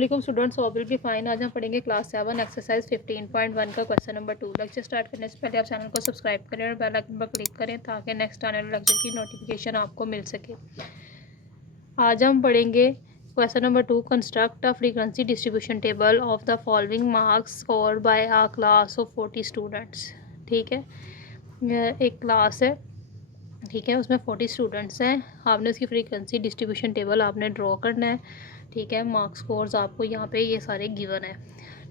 अस्सलाम students, all will be fine. आज हम पढ़ेंगे क्लास 7 एक्सरसाइज 15.1 का क्वेश्चन नंबर 2। लेक्चर स्टार्ट करने से पहले आप चैनल को सब्सक्राइब करें और बेल आइकन पर क्लिक करें ताकि नेक्स्ट आने वाले लेक्चर की नोटिफिकेशन आपको मिल सके। आज हम पढ़ेंगे question number 2। Construct a frequency distribution table of the following marks score bye a class of 40 students. ठीक है, एक क्लास है, ठीक है, उसमें 40 स्टूडेंट्स हैं। आपने उसकी फ्रीक्वेंसी डिस्ट्रीब्यूशन टेबल आपने ड्रॉ करना है। ठीक है, मार्क्स स्कोर्स आपको यहाँ पे ये सारे गिवन है।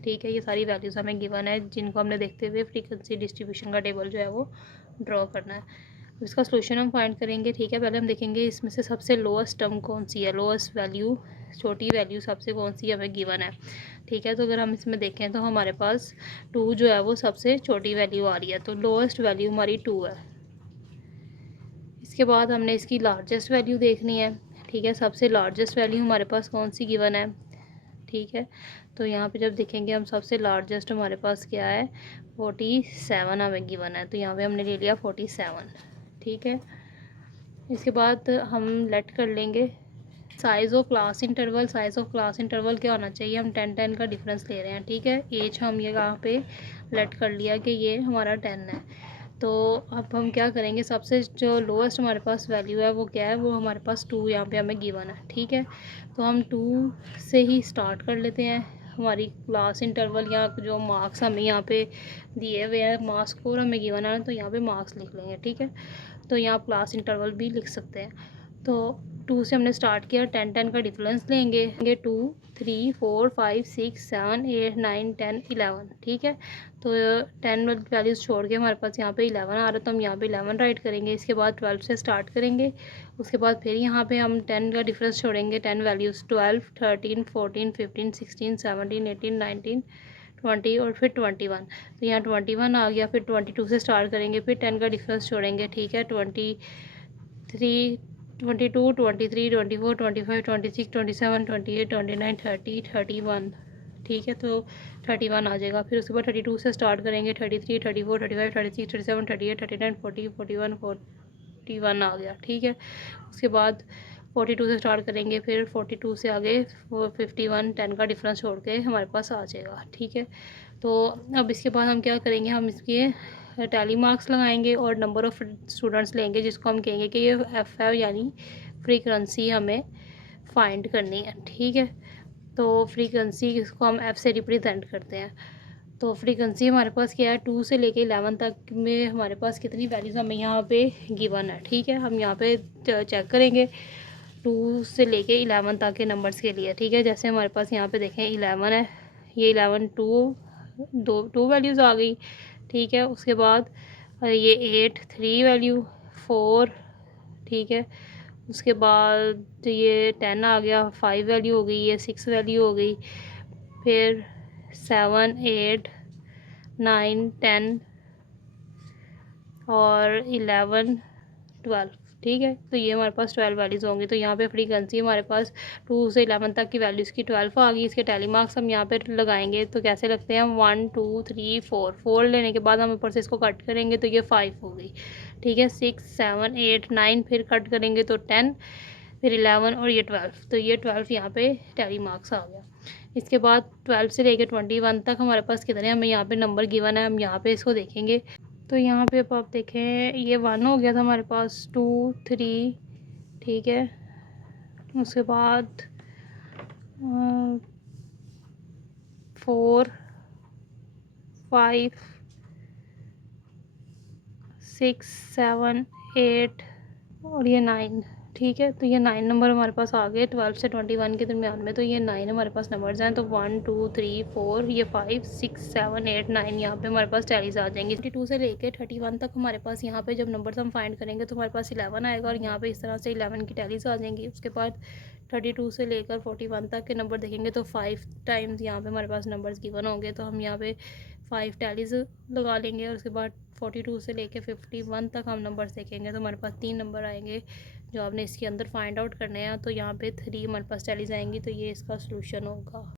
ठीक है, ये सारी वैल्यूज़ हमें गिवन है जिनको हमने देखते हुए फ्रीक्वेंसी डिस्ट्रीब्यूशन का टेबल जो है वो ड्रॉ करना है। इसका सोल्यूशन हम फाइंड करेंगे। ठीक है, पहले हम देखेंगे इसमें से सबसे लोएस्ट टर्म कौन सी है, लोएस्ट वैल्यू, छोटी वैल्यू सबसे कौन सी हमें गिवन है। ठीक है, तो अगर हम इसमें देखें तो हमारे पास 2 जो है वो सबसे छोटी वैल्यू आ रही है, तो लोएस्ट वैल्यू हमारी 2 है। इसके बाद हमने इसकी लार्जेस्ट वैल्यू देखनी है। ठीक है, सबसे लार्जेस्ट वैल्यू हमारे पास कौन सी गिवन है। ठीक है, तो यहाँ पे जब देखेंगे हम सबसे लार्जेस्ट हमारे पास क्या है, 47 हमें गिवन है, तो यहाँ पे हमने ले लिया 47। ठीक है, इसके बाद हम लेट कर लेंगे size of class interval. Size of class interval क्या होना चाहिए, हम 10-10 का डिफरेंस ले रहे हैं। ठीक है, एज हम ये यहाँ पे लेट कर लिया कि ये हमारा 10 है। तो अब हम क्या करेंगे, सबसे जो लोएस्ट हमारे पास वैल्यू है वो क्या है, वो हमारे पास 2 यहाँ पे हमें गिवन है। ठीक है, तो हम 2 से ही स्टार्ट कर लेते हैं। हमारी क्लास इंटरवल या जो मार्क्स हमें यहाँ पे दिए हुए हैं, मार्क्स स्कोर हमें गिवन है, तो यहाँ पे मार्क्स लिख लेंगे। ठीक है, तो यहाँ क्लास इंटरवल भी लिख सकते हैं। तो 2 से हमने स्टार्ट किया, 10-10 का डिफरेंस लेंगे, 2 3 4 5 6 7 8 9 10 11। ठीक है, तो 10 वैल्यूज़ छोड़ के हमारे पास यहाँ पे 11 आ रहा है, तो हम यहाँ पे 11 राइट करेंगे। इसके बाद 12 से स्टार्ट करेंगे, उसके बाद फिर यहाँ पे हम 10 का डिफरेंस छोड़ेंगे, 10 वैल्यूज़ 12 13 14 15 16 17 18 19 20 और फिर 21। तो यहाँ 21 आ गया, फिर 22 से स्टार्ट करेंगे, फिर 10 का डिफरेंस छोड़ेंगे। ठीक है, 23 22 23 24 25 26 27 28 29 30 31। ठीक है, तो 31 आ जाएगा। फिर उसके बाद 32 से स्टार्ट करेंगे, 33 34 35 36 37 38 39 40 41 41 आ गया। ठीक है, उसके बाद 42 से स्टार्ट करेंगे, फिर 42 से आगे 51, 10 का डिफरेंस छोड़ के हमारे पास आ जाएगा। ठीक है, तो अब इसके बाद हम क्या करेंगे, हम इसके टैली मार्क्स लगाएंगे और नंबर ऑफ़ स्टूडेंट्स लेंगे, जिसको हम कहेंगे कि ये एफ़ है, यानी फ्रीक्वेंसी हमें फाइंड करनी है। ठीक है, तो फ्रीक्वेंसी इसको हम एफ़ से रिप्रेजेंट करते हैं। तो फ्रीक्वेंसी हमारे पास क्या है, 2 से लेके 11 तक में हमारे पास कितनी वैल्यूज़ हमें यहाँ पे गिवन है। ठीक है, हम यहाँ पे चेक करेंगे 2 से लेके 11 तक के नंबर्स के लिए। ठीक है, जैसे हमारे पास यहाँ पे देखें 11 है, ये 11 2 वैल्यूज़ आ गई। ठीक है, उसके बाद ये 8 3 वैल्यू 4। ठीक है, उसके बाद ये 10 आ गया, 5 वैल्यू हो गई, ये 6 वैल्यू हो गई, फिर 7 8 9 10 और 11 12। ठीक है, तो ये हमारे पास 12 वैल्यूज़ होंगी। तो यहाँ पे फ्रीक्वेंसी हमारे पास 2 से 11 तक की वैल्यूज़ की 12 आ गई। इसके टैली मार्क्स हम यहाँ पे लगाएंगे, तो कैसे लगते हैं, 1 2 3 4 लेने के बाद हम ऊपर से इसको कट करेंगे, तो ये 5 हो गई। ठीक है, 6 7 8 9 फिर कट करेंगे तो 10, फिर 11 और ये 12, तो ये 12 यहाँ पे टैली मार्क्स आ गया। इसके बाद 12 से लेकर 21 तक हमारे पास कितने हमें यहाँ पे नंबर गिवन है, हम यहाँ पे इसको देखेंगे। तो यहाँ पे अब आप देखें, ये 1 हो गया था हमारे पास, 2 3। ठीक है, उसके बाद 4 5 6 7 8 और ये 9। ठीक है, तो ये 9 नंबर हमारे पास आ गए 12 से 21 के दरमियान में। तो ये 9 हमारे पास नंबर्स हैं, तो 1 2 3 4, ये 5 6 7 8 9 यहाँ पे हमारे पास टैलीज आ जाएंगी। 22 से लेके 31 तक हमारे पास यहाँ पे जब नंबर्स हम फाइंड करेंगे तो हमारे पास 11 आएगा, और यहाँ पे इस तरह से 11 की टैलीज आ जाएंगी। उसके बाद 32 से लेकर 41 तक के नंबर देखेंगे, तो 5 टाइम्स यहाँ पे हमारे पास नंबर्स गिवन होंगे, तो हम यहाँ पे 5 टैलीज लगा लेंगे। और उसके बाद 42 से लेके 51 तक हम नंबर्स देखेंगे, तो हमारे पास 3 नंबर आएंगे जो आपने इसके अंदर फाइंड आउट करने हैं। तो यहाँ पे 3 हमारे पास टैलीज आएंगी, तो ये इसका सोल्यूशन होगा।